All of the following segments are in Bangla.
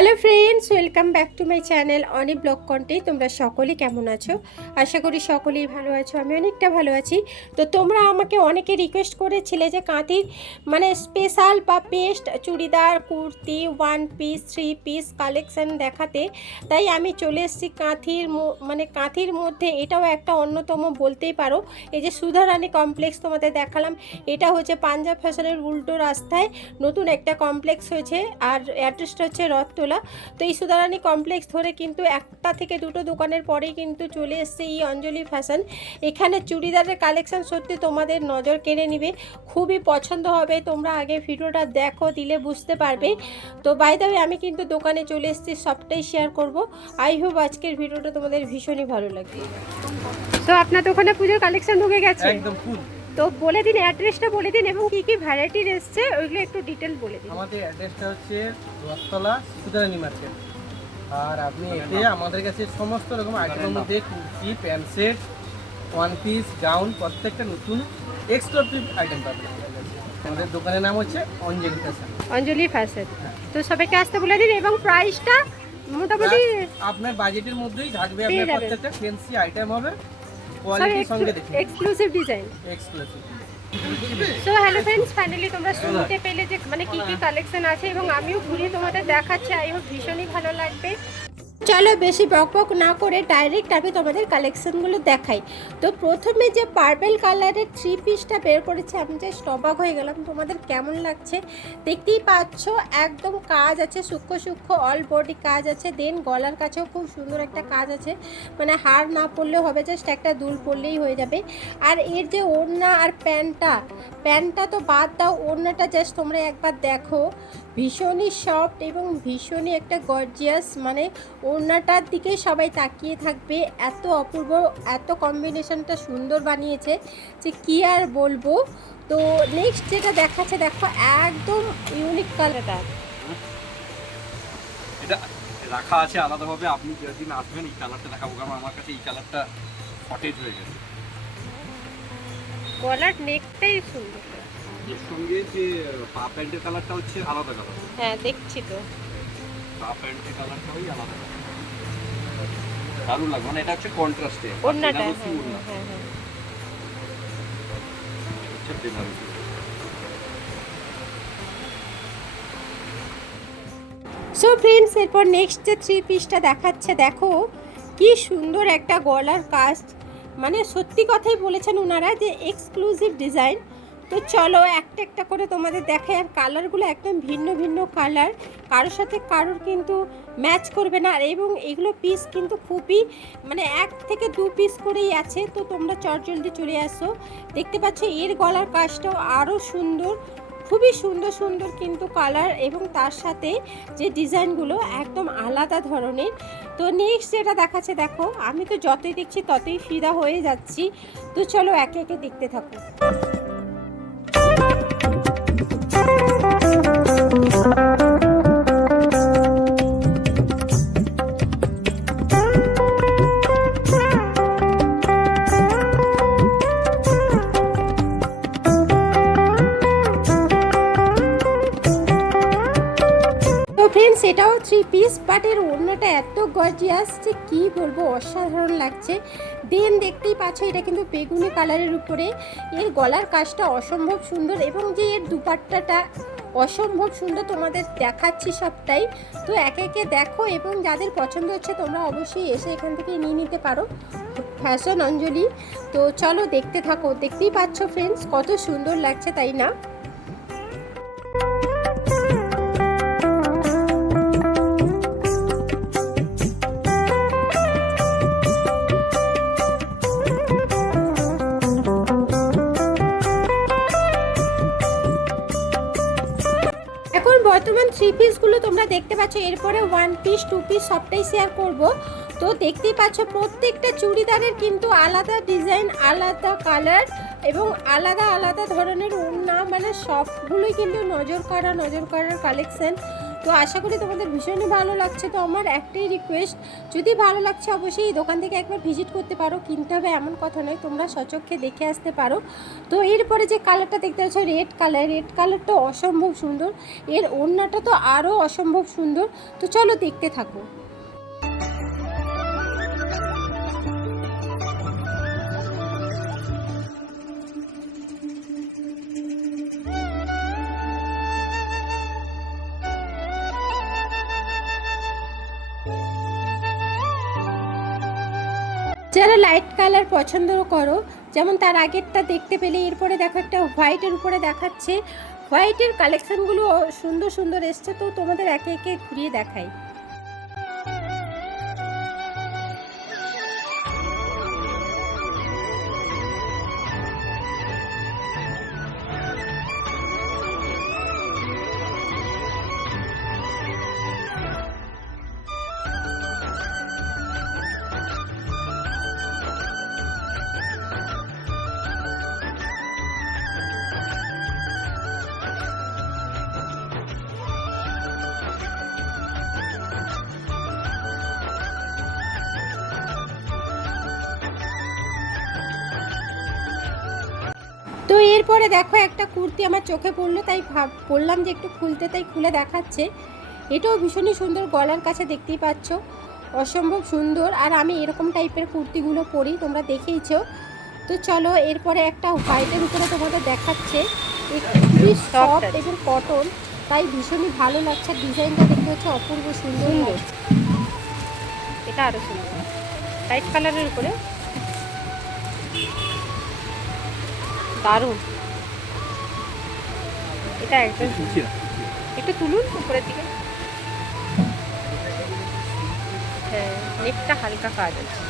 Hello friends welcome back to my channel অনেক ব্লগ কন্টে তোমরা সকলে কেমন আছো? আশা করি সকলেই ভালো আছো, আমি অনেকটা ভালো আছি। তো তোমরা আমাকে অনেকে রিকোয়েস্ট করেছিলে যে কাঁথির মানে স্পেশাল বা best churidar, kurti one piece three piece collection দেখাতে। তাই আমি চলে এসেছি কাঁথির মানে কাঁথির মধ্যে। এটাও একটা অন্যতম বলতেই পারো। এই যে সুধারানী কমপ্লেক্স তোমাদের দেখালাম। এটা হচ্ছে পাঞ্জাব ফ্যাশনের উল্টো রাস্তায় নতুন একটা কমপ্লেক্স হয়েছে আর অ্যাড্রেসটা হচ্ছে রথতলা। তো এই সুধারানী কমপ্লেক্স ধরে কিন্তু একটা থেকে দুটো দোকানের পরেই কিন্তু চলে এসছে এই অঞ্জলি ফ্যাশন এখানে চুড়িদারের কালেকশান সত্যি তোমাদের নজর কেড়ে নিবে। খুবই পছন্দ হবে তোমরা আগে ভিডিওটা দেখো দিলে বুঝতে পারবে। তো বাই দ্য আমি কিন্তু দোকানে চলে এসেছি সবটাই শেয়ার করব। আই হোপ আজকের ভিডিওটা তোমাদের ভীষণই ভালো লাগবে। তো আপনার দোকানে পুজোর কালেকশন ঢুকে গেছে? একদম ফুল তো বলে দিন অ্যাড্রেসটা বলে দিন এবং কি কি ভ্যারাইটির এসছে ওইগুলো একটু ডিটেল বলে দিন। আমাদের অ্যাড্রেসটা হচ্ছে রথতলা সুদারানি মার্কেট আর আপনি এতে আমাদের কাছে সমস্ত রকম আইটেমের মধ্যে kurti pant set one piece gown প্রত্যেকটা নতুন এক্সক্লুসিভ আইটেম পাবেন। আমাদের দোকানের নাম হচ্ছে অঞ্জলি ফ্যাশন অঞ্জলি ফ্যাশন তো সবাইকে আসতে বলে দিন এবং প্রাইসটা মোটামুটি আপনার বাজেটের মধ্যেই থাকবে আপনার প্রত্যেকটা ফ্যান্সি আইটেম হবে। কোয়ালিটির সঙ্গে দেখুন। Exclusive design exclusive so hello friends finally তোমরা শুনতে পেলে যে মানে কি কি কালেকশন আছে এবং আমিও ঘুরিয়ে তোমাদের দেখাচ্ছি। আই হোপ ভীষণই ভালো লাগবে। চলো বেশি বক বক না করে ডাইরেক্ট আমি তোমাদের কালেকশনগুলো দেখাই। তো প্রথমে যে পার্পেল কালারের থ্রি পিসটা বের করেছে, আমি জাস্ট অবাক হয়ে গেলাম, তোমাদের কেমন লাগছে? দেখতেই পাচ্ছ, একদম কাজ আছে, সূক্ষ্ম সূক্ষ্ম অল বডি কাজ আছে দেন গলার কাছেও খুব সুন্দর একটা কাজ আছে। মানে হার না পরলেও হবে জাস্ট একটা দুল পরলেই হয়ে যাবে। আর এর যে ওড়না আর প্যান্টটা প্যান্টটা তো বাদ দাও, ওড়নাটা জাস্ট তোমরা একবার দেখো। ভীষণই সফট এবং ভীষণই একটা গর্জিয়াস মানে ওড়নাটার দিকে সবাই তাকিয়ে থাকবে। এত অপূর্ব এত কম্বিনেশনটা সুন্দর বানিয়েছে যে কি আর বলব? তো নেক্সট যেটা দেখাচ্ছে দেখো একদম ইউনিক কালারটা এটা। রাখা আছে আলাদাভাবে আপনি যেদিন আসবেন এই কালারটা দেখাবো কারণ আমার কাছে এই কালারটা শর্টেজ হয়ে গেছে। গলার নেকটাই সুন্দর। এর সঙ্গে যে পা প্যান্টের কালারটা হচ্ছে আলাদা কালার হ্যাঁ দেখছি তো। পা প্যান্টের কালারটা ওই আলাদা কালার দারুণ লাগবে। মানে এটা হচ্ছে কন্ট্রাস্টে ওড়নাটা হ্যাঁ হ্যাঁ হ্যাঁ। সো ফ্রেন্ডস এরপর নেক্সট যে থ্রি পিসটা দেখাচ্ছে দেখো কি সুন্দর একটা গলার কাস্ট মানে সত্যি কথাই বলেছেন ওনারা যে এক্সক্লুসিভ ডিজাইন তো চলো একটা একটা করে তোমাদের দেখাই আর কালারগুলো একদম ভিন্ন ভিন্ন কালার কারোর সাথে কারোর কিন্তু ম্যাচ করবে না। আর এবং এগুলো পিস কিন্তু খুবই মানে এক থেকে দু পিস করেই আছে। তো তোমরা চটজলদি চলে আসো। দেখতে পাচ্ছ এর গলার কাজটাও আরও সুন্দর, খুবই সুন্দর সুন্দর কিন্তু কালার এবং তার সাথে যে ডিজাইনগুলো একদম আলাদা ধরনের। তো নেক্সট যেটা দেখাচ্ছে দেখো, আমি তো যতই দেখছি ততই ফিদা হয়ে যাচ্ছি। তো চলো একে একে দেখতে থাকো। ফ্রেন্ডস এটাও থ্রি পিস বাট এর ওড়নাটা এত গর্জিয়াস যে কী বলব, অসাধারণ লাগছে। দেন দেখতেই পাচ্ছ, এটা কিন্তু বেগুনি কালারের উপরে। এর গলার কাজটা অসম্ভব সুন্দর এবং যে এর দুপাট্টাটা অসম্ভব সুন্দর তোমাদের দেখাচ্ছি সবটাই। তো একে একে দেখো এবং যাদের পছন্দ হচ্ছে তোমরা অবশ্যই এসে এখান থেকে নিয়ে নিতে পারো ফ্যাশন অঞ্জলি। তো চলো দেখতে থাকো, দেখতেই পাচ্ছ ফ্রেন্ডস কত সুন্দর লাগছে তাই না? তোমরা দেখতে পাচ্ছ, এরপরে ওয়ান পিস টু পিস সবটাই শেয়ার করব। তো দেখতেই পাচ্ছ, প্রত্যেকটা চুড়িদারের কিন্তু আলাদা ডিজাইন আলাদা কালার এবং আলাদা আলাদা ধরনের ওড়না মানে সবগুলোই কিন্তু নজর করা, নজর করার কালেকশন তো আশা করি তোমাদের ভীষণই ভালো লাগছে। তো আমার একটাই রিকোয়েস্ট যদি ভালো লাগছে অবশ্যই এই দোকান থেকে একবার ভিজিট করতে পারো। কিনতে হবে এমন কথা নয়, তোমরা সচক্ষে দেখে আসতে পারো। তো এরপরে যে কালারটা দেখতে পাচ্ছ রেড কালার রেড কালারটা অসম্ভব সুন্দর। এর ওড়নাটা তো আরও অসম্ভব সুন্দর। তো চলো দেখতে থাকো। যারা লাইট কালার পছন্দ করো, যেমন তার আগেরটা দেখতে পেলে এরপরে দেখো একটা হোয়াইটের উপরে দেখাচ্ছে। হোয়াইটের কালেকশানগুলো সুন্দর সুন্দর এসছে, তো তোমাদের একে একে ঘুরিয়ে দেখাই। তো এরপরে দেখো একটা কুর্তি আমার চোখে পড়ল তাই ভাব বললাম যে একটু খুলতে তাই খুলে দেখাচ্ছে। এটাও ভীষণই সুন্দর গলার কাছে দেখতেই পাচ্ছ। অসম্ভব সুন্দর আর আমি এরকম টাইপের কুর্তিগুলো পরি তোমরা দেখেইছ। তো চলো এরপরে একটা হোয়াইটের উপরে তোমাদের দেখাচ্ছে। খুবই সফট এবং কটন তাই ভীষণই ভালো লাগছে। ডিজাইনটা দেখতে হচ্ছে অপূর্ব সুন্দর। এটা আরও সুন্দর। লাইট কালারের উপরে? দারুণ। এটা একদম একটু তুলুন উপরের দিকে। হ্যাঁ নেকটা হালকা কাজ আছে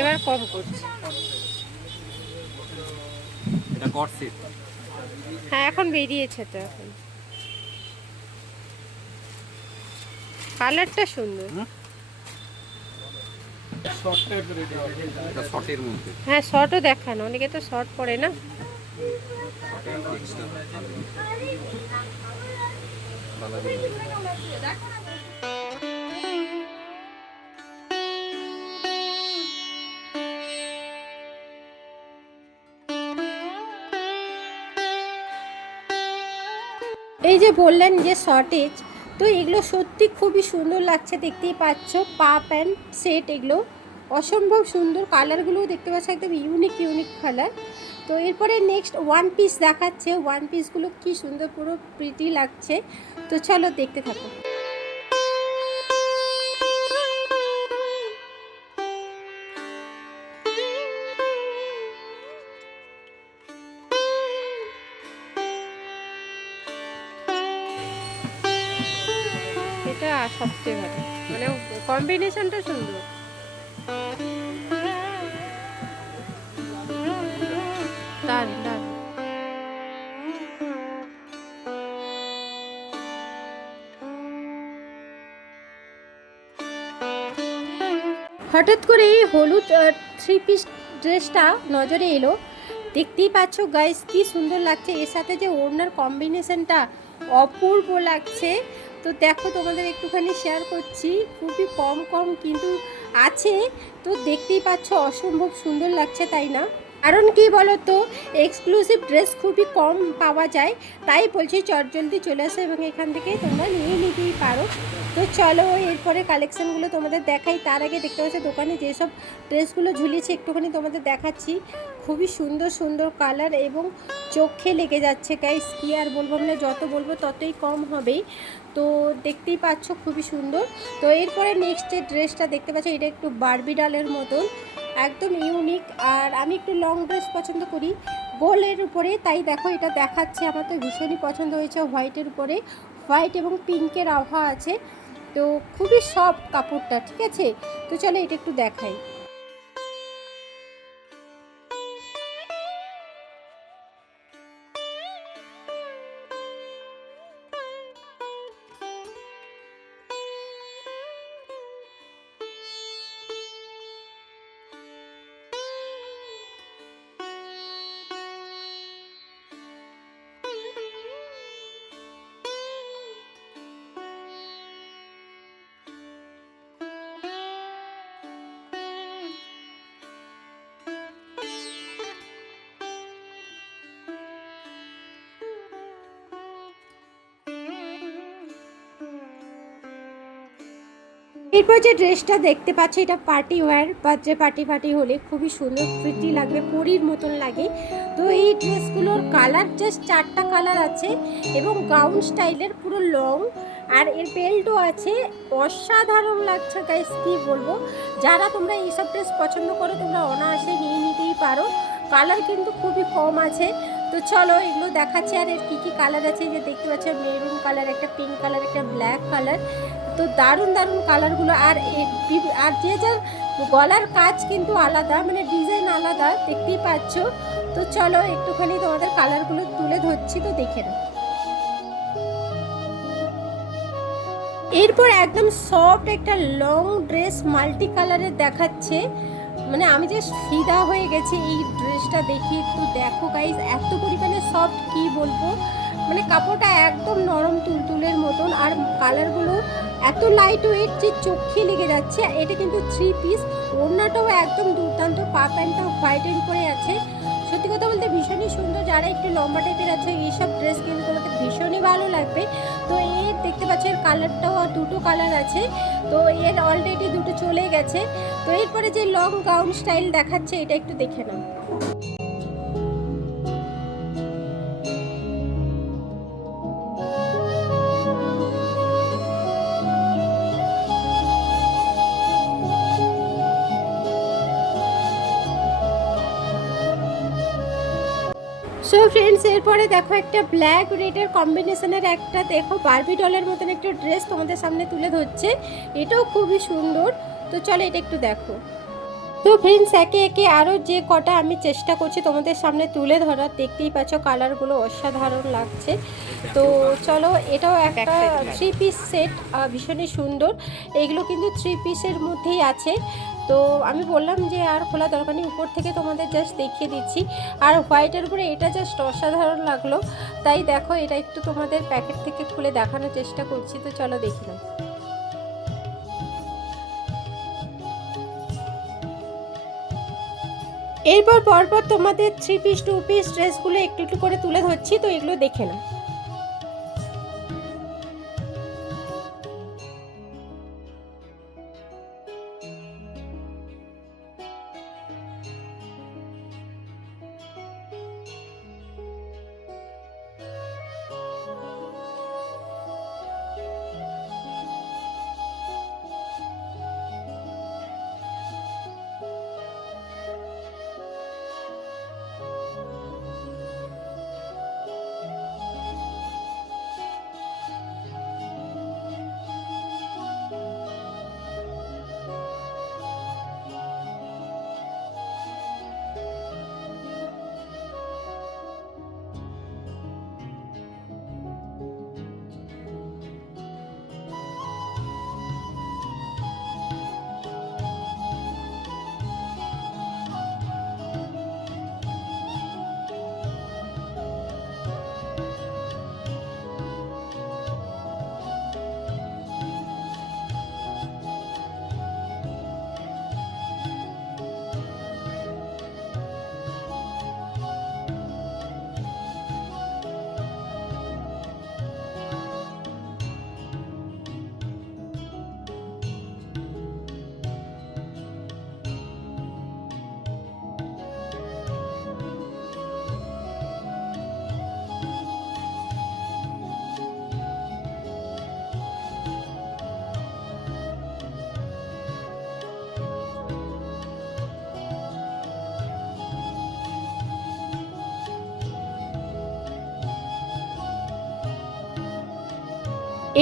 এবার কম করছি। এটা হ্যাঁ এখন বেরিয়েছে তো এখন। কালারটা সুন্দর। হ্যাঁ শর্টও দেখানো। অনেকে তো শর্ট পরে না। এই যে বললেন যে শর্টেজ তো এগুলো সত্যি খুবই সুন্দর লাগছে, দেখতেই পাচ্ছ। পা প্যান্ট সেট এগুলো অসম্ভব সুন্দর কালারগুলোও দেখতে পাচ্ছ, একদম ইউনিক ইউনিক কালার তো এরপরে নেক্সট ওয়ান পিস দেখাচ্ছে ওয়ান পিসগুলো কি সুন্দর পুরো প্রীতি লাগছে। তো চলো দেখতে থাকো। এটা সবচেয়ে ভালো। মানে কম্বিনেশনটা সুন্দর। হঠাৎ করে এই হলুদ থ্রি পিস ড্রেসটা নজরে এলো। দেখতেই পাচ্ছ গাইস কি সুন্দর লাগছে। এর সাথে যে ওড়নার কম্বিনেশনটা অপূর্ব লাগছে। তো দেখো, তোমাদের একটুখানি শেয়ার করছি। খুবই কম কম কিন্তু আছে। তো দেখতেই পাচ্ছ, অসম্ভব সুন্দর লাগছে, তাই না? কারণ কি বলো তো এক্সক্লুসিভ ড্রেস খুবই কম পাওয়া যায়, তাই বলছি চটজলদি চলে আসো এবং এখান থেকে তোমরা নিয়ে নিতেই পারো। তো চলো, এরপরে কালেকশানগুলো তোমাদের দেখাই। তার আগে দেখতে পাচ্ছ দোকানে যেসব ড্রেসগুলো ঝুলিয়েছে, একটুখানি তোমাদের দেখাচ্ছি। খুবই সুন্দর সুন্দর কালার এবং চোখে লেগে যাচ্ছে গাইস কি আর বলব মানে যত বলব ততই কম হবেই। তো দেখতেই পাচ্ছ খুবই সুন্দর। তো এরপরে নেক্সট যে ড্রেসটা দেখতে পাচ্ছ, এটা একটু বারবি ডালের মতন। একদম ইউনিক আর আমি একটু লং ড্রেস পছন্দ করি। গোলের উপরে, তাই দেখো এটা দেখাচ্ছে, আমার তো ভীষণই পছন্দ হয়েছে হোয়াইটের উপরে। হোয়াইট এবং পিঙ্কের আবহাওয়া আছে, তো খুবই সব কাপড়টা, ঠিক আছে? তো চলো এটা একটু দেখাই। এরপর যে ড্রেসটা দেখতে পাচ্ছি, এটা party wear birthday party party হলে খুবই সুন্দর প্রিটি লাগবে, পরির মতন লাগে। তো এই ড্রেসগুলোর কালার জাস্ট চারটা কালার আছে এবং গাউন স্টাইলের পুরো লং আর এর বেল্টও আছে। অসাধারণ লাগছে গাইস কি বলব? যারা তোমরা এইসব ড্রেস পছন্দ করো, তোমরা অনায়াসে নিয়ে নিতেই পারো। কালার কিন্তু খুবই কম আছে। তো চলো এগুলো দেখাচ্ছি আর এর কী কী কালার আছে, যে দেখতে পাচ্ছ, মেরুন কালার, একটা পিঙ্ক কালার, একটা ব্ল্যাক কালার। তো দারুণ দারুণ কালারগুলো আর আর যে যার গলার কাজ কিন্তু আলাদা মানে ডিজাইন আলাদা, দেখতেই পাচ্ছ। তো চলো একটুখানি তোমাদের কালারগুলো তুলে ধরছি, তো দেখে নাও। এরপর একদম সফট একটা লং ড্রেস মাল্টি কালারের দেখাচ্ছে। মানে আমি যে ফিদা হয়ে গেছি এই ড্রেসটা দেখি, একটু দেখো গাইজ এত পরিমাণে সফট কি বলব? মানে কাপড়টা একদম নরম তুলতুলের মতন, আর কালারগুলো এত লাইট ওয়েট যে চোখে লেগে যাচ্ছে এটা কিন্তু থ্রি পিস ওড়নাটাও একদম দুর্দান্ত পা প্যান্টটা এন্ড করে আছে। সত্যি কথা বলতে ভীষণই সুন্দর। যারা একটু লম্বা টাইপের আছে, এইসব ড্রেস কিন্তু তোমাকে ভীষণই ভালো লাগবে। তো এর দেখতে পাচ্ছ এর কালারটাও দুটো কালার আছে। তো এর অলরেডি দুটো চলে গেছে। তো এরপরে যে লং গাউন স্টাইল দেখাচ্ছে, এটা একটু দেখে নাও। ফ্রেন্ডস এরপরে দেখো একটা ব্ল্যাক রেডের কম্বিনেশনের একটা দেখো বারবি ডলের মতন একটা ড্রেস তোমাদের সামনে তুলে ধরছে। এটাও খুবই সুন্দর। তো চলো এটা একটু দেখো। তো ফ্রেন্ডস একে একে আরও যে কটা আমি চেষ্টা করছি তোমাদের সামনে তুলে ধরার দেখতেই পাচ্ছ কালারগুলো অসাধারণ লাগছে। তো চলো এটাও একটা থ্রি পিস সেট ভীষণই সুন্দর। এইগুলো কিন্তু থ্রি পিসের মধ্যেই আছে। তো আমি বললাম যে আর খোলা দরকার নেই, উপর থেকে তোমাদের জাস্ট দেখিয়ে দিচ্ছি। আর হোয়াইটের উপরে এটা জাস্ট অসাধারণ লাগল। তাই দেখো, এটা একটু তোমাদের প্যাকেট থেকে খুলে দেখানোর চেষ্টা করছি, তো চলো দেখি নাও। এরপর পরপর তোমাদের থ্রি পিস টু পিস ড্রেসগুলো একটু একটু করে তুলে ধরছি, তো এগুলো দেখে নাও।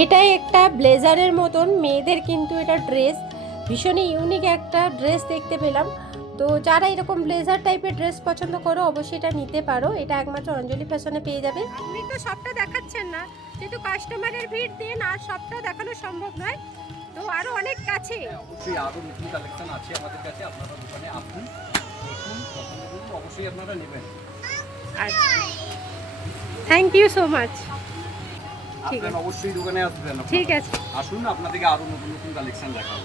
এটাই একটা ব্লেজারের মতন মেয়েদের কিন্তু এটা ড্রেস। ভীষণই ইউনিক একটা ড্রেস দেখতে পেলাম। তো যারা এরকম ব্লেজার টাইপের ড্রেস পছন্দ করো অবশ্যই এটা নিতে পারো। এটা একমাত্র অঞ্জলি ফ্যাশনে পেয়ে যাবে। আপনি তো সবটা দেখাচ্ছেন না। যেহেতু কাস্টমারের ভিড় দিয়ে আর সবটা দেখানো সম্ভব নয়। তো আরও অনেক কাছে। হ্যাঁ, অবশ্যই আরও নতুন কালেকশন আছে আমাদের কাছে। আপনারা দোকানে আসুন দেখুন পছন্দ করুন অবশ্যই আপনারা নেবেন। আচ্ছা। থ্যাংক ইউ সো মাচ ঠিক আছে। অবশ্যই দোকানে আসবেন ঠিক আছে। আসুন আপনাদেরকে আরও নতুন নতুন কালেকশন দেখাবো।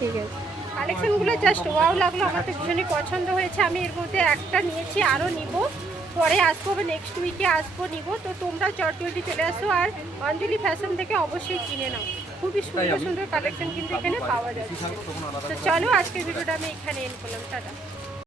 ঠিক আছে। কালেকশনগুলো জাস্ট ওয়াও লাগল আমার তো ভীষণই পছন্দ হয়েছে। আমি এর মধ্যে একটা নিয়েছি আরও নিব। পরে আসব নেক্সট উইকে আসব নিব। তো তোমরা চট জলদি চলে আসো আর অঞ্জলি ফ্যাশন থেকে অবশ্যই কিনে নাও। খুবই সুন্দর সুন্দর কালেকশন কিন্তু এখানে পাওয়া যাচ্ছে। তো চলো আজকের ভিডিওটা আমি এখানে এন্ড করলাম। টাটা।